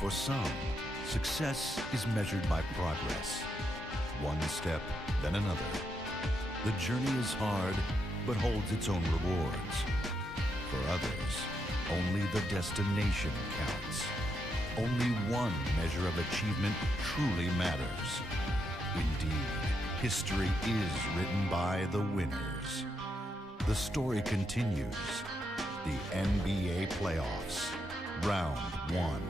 For some, success is measured by progress. One step, then another. The journey is hard, but holds its own rewards. For others, only the destination counts. Only one measure of achievement truly matters. Indeed, history is written by the winners. The story continues. The NBA playoffs, round 1.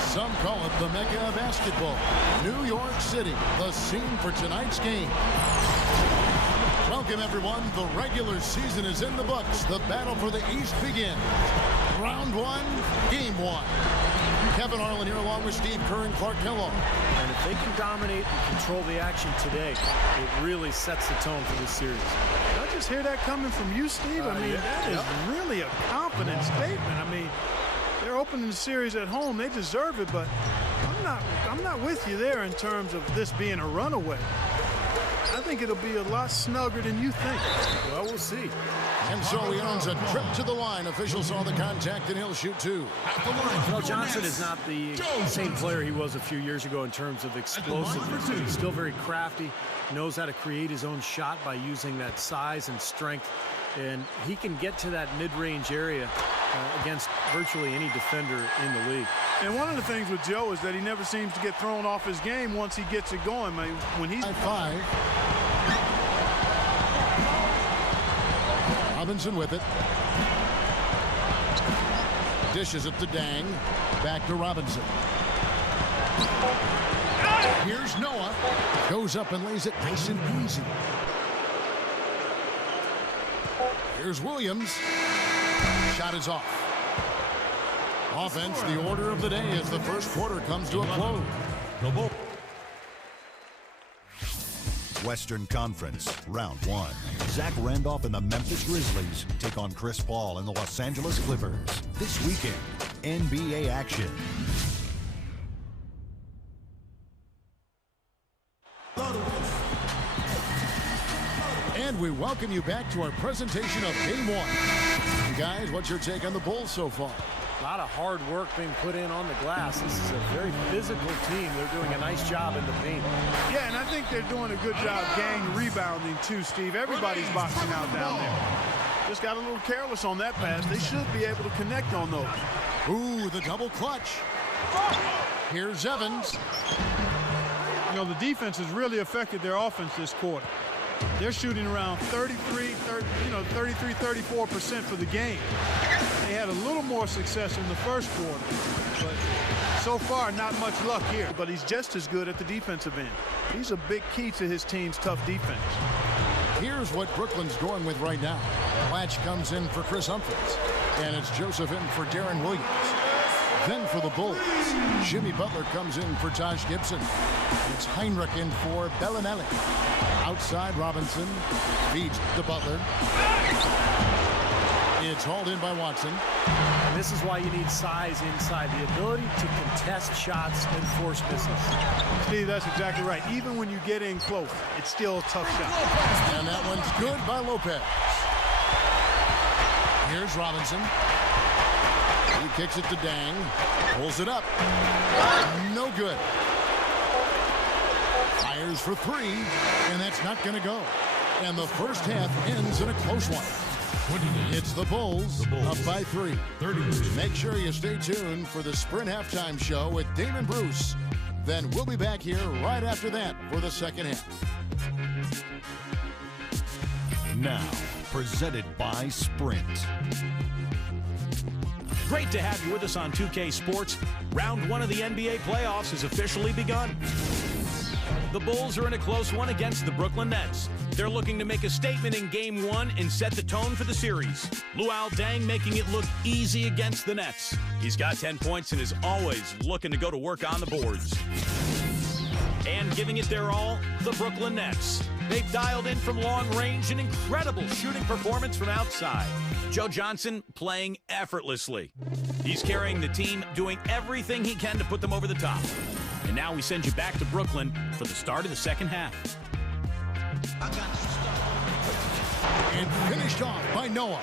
Some call it the Mecca of basketball. New York City, the scene for tonight's game. Welcome, everyone. The regular season is in the books. The battle for the East begins. Round 1, game 1. Kevin Harlan here along with Steve Kerr and Clark Kellogg. And if they can dominate and control the action today, it really sets the tone for this series. Did I just hear that coming from you, Steve? I mean, that is really a confident statement. I mean, they're opening the series at home. They deserve it, but I'm not with you there in terms of this being a runaway. I think it'll be a lot snugger than you think. Well, we'll see. And so he owns a trip to the line. Officials saw the contact, and he'll shoot 2. At the line. Well, Johnson is not the same player he was a few years ago in terms of explosiveness. He's still very crafty, knows how to create his own shot by using that size and strength. And he can get to that mid-range area against virtually any defender in the league. And one of the things with Joe is that he never seems to get thrown off his game once he gets it going. I mean, when he's... 5. Robinson with it. Dishes it to Dang. Back to Robinson. Here's Noah. Goes up and lays it nice and easy. Here's Williams. Shot is off. Offense, the order of the day as the first quarter comes to a close. Western Conference, round 1. Zach Randolph and the Memphis Grizzlies take on Chris Paul and the Los Angeles Clippers. This weekend, NBA action. And we welcome you back to our presentation of Game 1. Guys, what's your take on the Bulls so far? A lot of hard work being put in on the glass. This is a very physical team. They're doing a nice job in the paint. Yeah, and I think they're doing a good job gang rebounding too, Steve. Everybody's boxing out down there. Just got a little careless on that pass. They should be able to connect on those. Ooh, the double clutch. Here's Evans. You know, the defense has really affected their offense this quarter. They're shooting around 33-34% for the game. They had a little more success in the first quarter, but so far not much luck here. But he's just as good at the defensive end. He's a big key to his team's tough defense. Here's what Brooklyn's going with right now. Latch comes in for Chris Humphries, and it's Joseph in for Darren Williams. Then for the Bulls, Jimmy Butler comes in for Taj Gibson. It's Heinrich in for Bellinelli. Outside, Robinson feeds to Butler. It's hauled in by Watson. And this is why you need size inside, the ability to contest shots and force misses. Steve, that's exactly right. Even when you get in close, it's still a tough shot. And that one's good by Lopez. Here's Robinson. He kicks it to Dang. Pulls it up. No good. Fires for 3, and that's not going to go. And the first half ends in a close one. It's the Bulls up by 3. Make sure you stay tuned for the Sprint Halftime Show with Damon Bruce. Then we'll be back here right after that for the second half. Now, presented by Sprint. Great to have you with us on 2K Sports. Round 1 of the NBA playoffs has officially begun. The Bulls are in a close one against the Brooklyn Nets. They're looking to make a statement in Game 1 and set the tone for the series. Luol Deng making it look easy against the Nets. He's got 10 points and is always looking to go to work on the boards. And giving it their all, the Brooklyn Nets. They've dialed in from long range an incredible shooting performance from outside. Joe Johnson playing effortlessly. He's carrying the team, doing everything he can to put them over the top. And now we send you back to Brooklyn for the start of the second half. And finished off by Noah.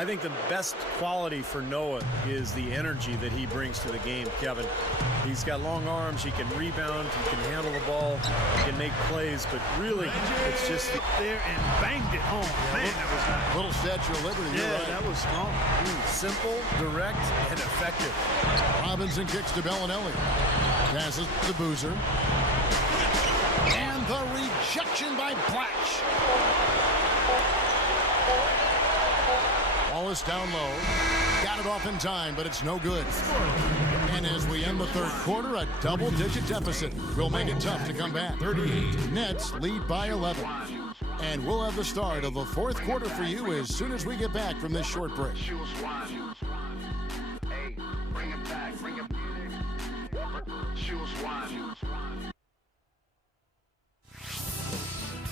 I think the best quality for Noah is the energy that he brings to the game, Kevin. He's got long arms, he can rebound, he can handle the ball, he can make plays, but really, it's just there and banged it home. Man, that was nice. Little Statue of Liberty. Yeah, right. that was strong. simple, direct, and effective. Robinson kicks to Bellinelli. Passes to Boozer. And the rejection by Blatch. Wallace down low. Got it off in time, but it's no good. And as we end the third quarter, a double-digit deficit will make it tough to come back. 38. Nets lead by 11. And we'll have the start of the fourth quarter for you as soon as we get back from this short break.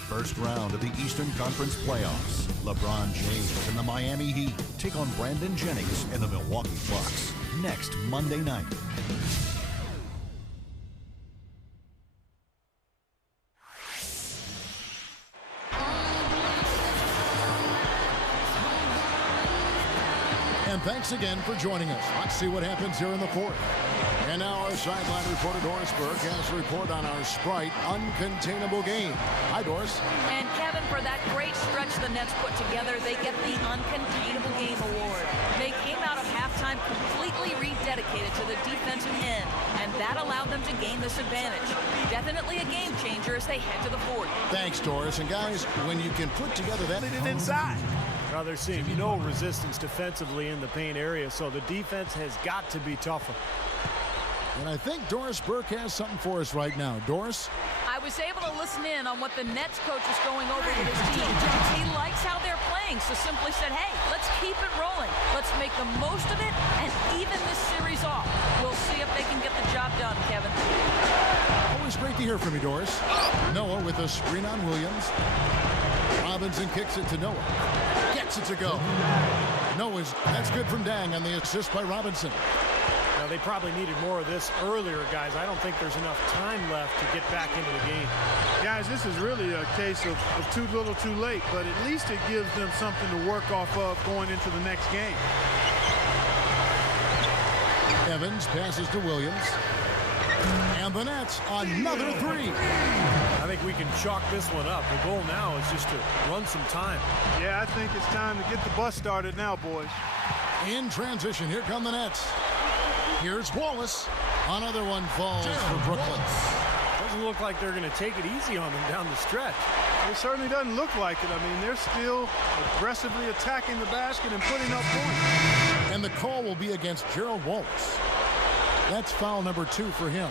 First round of the Eastern Conference playoffs. LeBron James and the Miami Heat take on Brandon Jennings and the Milwaukee Bucks next Monday night. And thanks again for joining us. Let's see what happens here in the fourth. And now our sideline reporter, Doris Burke, has a report on our Sprite Uncontainable game. Hi, Doris. And Kevin, for that great stretch the Nets put together, they get the Uncontainable Game Award. They came out of halftime completely rededicated to the defensive end, and that allowed them to gain this advantage. Definitely a game changer as they head to the fourth. Thanks, Doris. And guys, when you can put together that Inside. Now they're seeing no resistance defensively in the paint area, so the defense has got to be tougher. And I think Doris Burke has something for us right now. Doris? I was able to listen in on what the Nets coach was going over with his team. He likes how they're playing, so simply said, hey, let's keep it rolling. Let's make the most of it and even this series off. We'll see if they can get the job done, Kevin. Always great to hear from you, Doris. Noah with a screen on Williams. Robinson kicks it to Noah. Gets it to go. That's good from Dang on the assist by Robinson. Now, they probably needed more of this earlier, guys. I don't think there's enough time left to get back into the game. Guys, this is really a case of too little too late, but at least it gives them something to work off of going into the next game. Evans passes to Williams. And the Nets, another three. I think we can chalk this one up. The goal now is just to run some time. Yeah, I think it's time to get the bus started now, boys. In transition, here come the Nets. Here's Wallace. Another one falls for Brooklyn. Doesn't look like they're going to take it easy on them down the stretch. It certainly doesn't look like it. I mean, they're still aggressively attacking the basket and putting up points. And the call will be against Gerald Wallace. That's foul number 2 for him.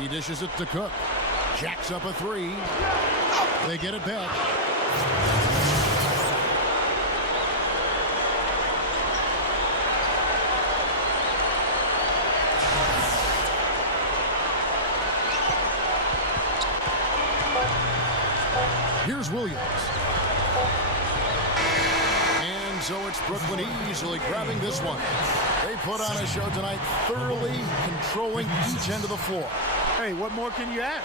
He dishes it to Cook. Jacks up a 3. They get it back. Here's Williams. And so it's Brooklyn easily grabbing this one. They put on a show tonight, thoroughly controlling each end of the floor. Hey, what more can you ask?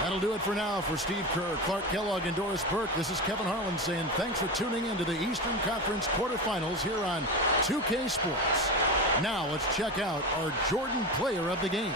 That'll do it for now. For Steve Kerr, Clark Kellogg, and Doris Burke, this is Kevin Harlan saying thanks for tuning in to the Eastern Conference quarterfinals here on 2K Sports. Now let's check out our Jordan player of the game.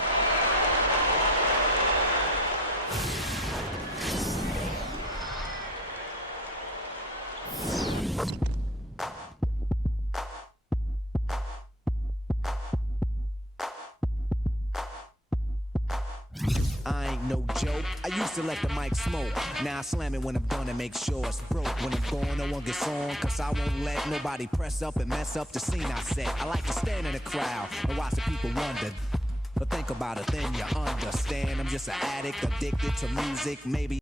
I used to let the mic smoke. Now I slam it when I'm done and make sure it's broke. When I'm gone, no one gets on, cause I won't let nobody press up and mess up the scene I set. I like to stand in the crowd and watch the people wonder. But think about it, then you understand. I'm just an addict, addicted to music, maybe.